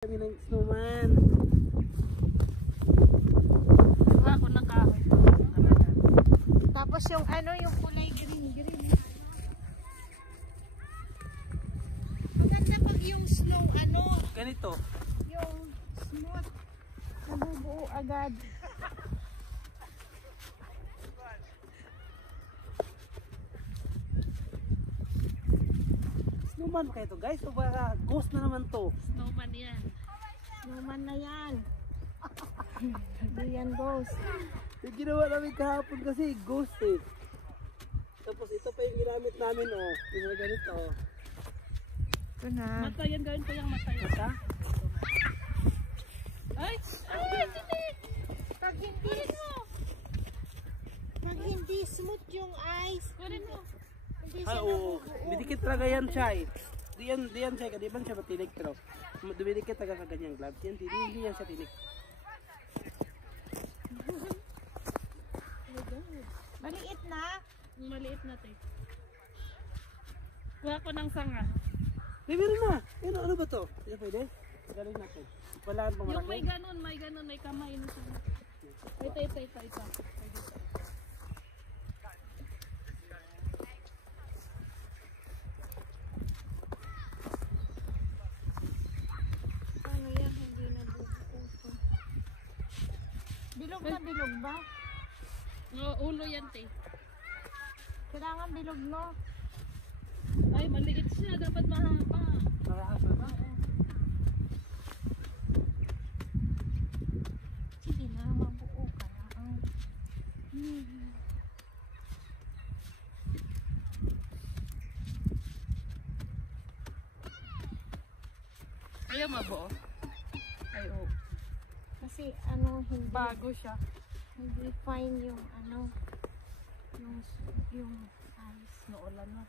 Kami ng snowman. Kuha ko ng kahoy. Tapos yung ano, yung kulay green. Maganda pag yung snow, ano, Ganito. yung smooth. Nabubuo agad. Snowman ba kayo to guys? O baka ghost na naman to? Snowman yan. Snowman na yan. Hindi yan ghost. Yung ginawa namin kahapon kasi ghost eh. Tapos ito pa yung ginamit namin oh. Yung mga ganito oh. Ito na. Mata yan, gawin ko yung mata yan. Mata? Ay! Ay, hindi. Pag hindi smooth yung ice. Kunin mo. Hindi Ah siya oo. nabubuo. Dumidikit talaga yan Chay. Di yan Chay. Di ba siya matinig pero dumidikit talaga sa ganyang gloves. Yan, hindi yan siya tinig. Maliit na. Maliit na tayo. Kuha ko ng sanga. Eh meron na. Ano ba to? Hindi pwede? Galing natin. Walaan pa Yung may malaki. ganun, may kamay na sanga. Ito. Ano yan? Hindi nabubuo. Bilog na bilog ba? Ulo yan, te. Kailangan bilog no? Ay, maliit siya. Dapat mahaba. Nakakasa ba? Sige na, mabuo ka na. Ayaw mabuo. Ay, oo. Kasi ano, hindi, Bago siya. hindi fine yung ano, yung ice. Noolan na.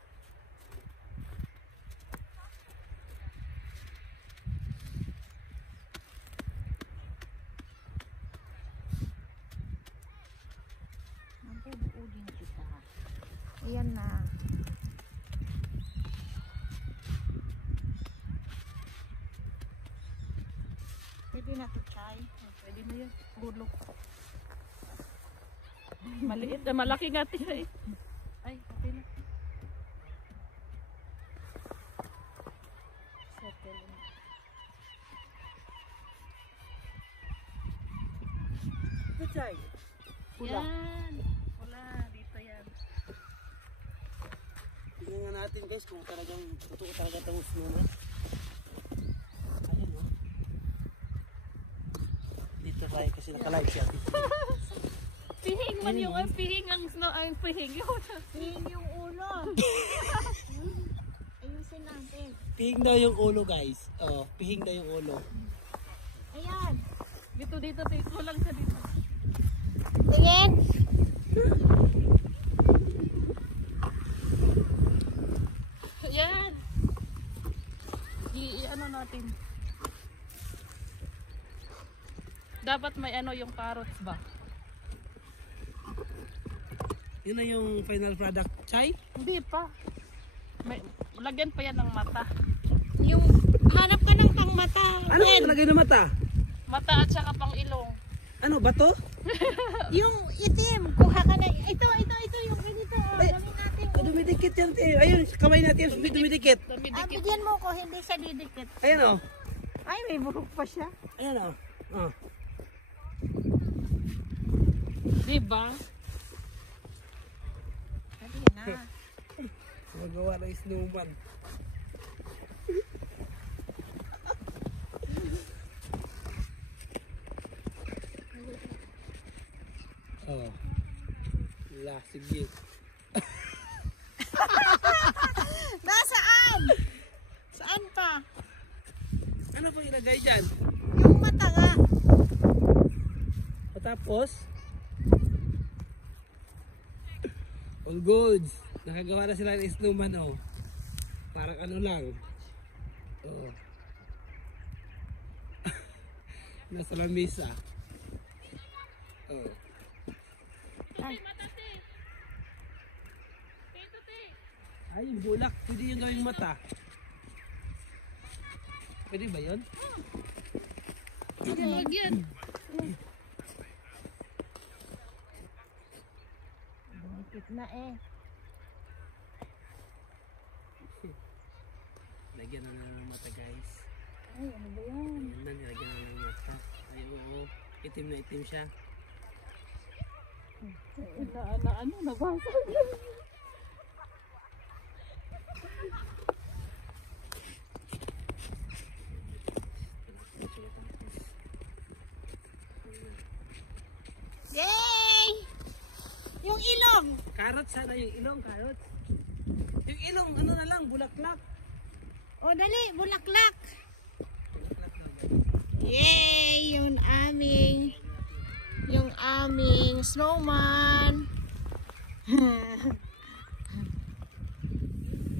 Mabubuo din kita. Ayan na. Pwede na to, Chay. Pwede na yan. Ulo. Maliit na. Malaki nga tiya eh. Ay, okay na. Settle na. Ito Chay. Pula. Yan. Pula. Dito yan. Tingnan nga natin guys kung talagang totoo talaga itong snowman. Ayun oh. Dito tayo kasi naka-live siya. Pihing man yung pihing ang snow. Ay, pihing yun. Tingin yung ulo. Ayusin natin. Pihing daw yung ulo guys. Oh, pihing daw yung ulo. Ayan. Dito. Kulang siya dito. Tingin. Yan. I-ano natin. Dapat may ano yung carrots ba? Yun na yung final product, Chay. Hindi pa. May, lagyan pa yan ng mata. Yung hanap ka ng pangmata. Ano ang nalagay na mata? Mata at saka pang ilong. Ano, bato? Yung itim. Kuha ka na. Ito. Yung ganito. Ay, Gawin natin. Dumidikit yan. Ayun, kamay natin dumidikit. Dumidikit. Bigyan mo ko. Hindi siya didikit. Ayan oh. Ay, may buhok pa siya. Ayan oh. Oh. Diba? Sabi na. Magawa ng snowman. Oh. La, sige. Nasaan? Saan pa? Ano pa ilagay dyan? Yung mata nga. Tapos, all goods. Nakagawa na sila ng snowman oh. Parang ano lang. Oh. Nasa lamesa. Oh. Ay. Ay, yung bulak. Pwede yung gawing mata. Pwede ba yun? Huwag yan. Dikit na eh. Lagyan na lang ng mata guys. Ay, ano ba yan? Ayan na, nilagyan na lang ng mata. Ay oo, itim na itim siya. Ano, nabasag. Yay! Yung ilong. Carrot sana yung ilong, carrot. Yung ilong, ano na lang, bulaklak. O dali, bulaklak. Bulaklak na ba? Yay! Yung aming snowman.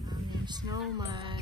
Aming snowman.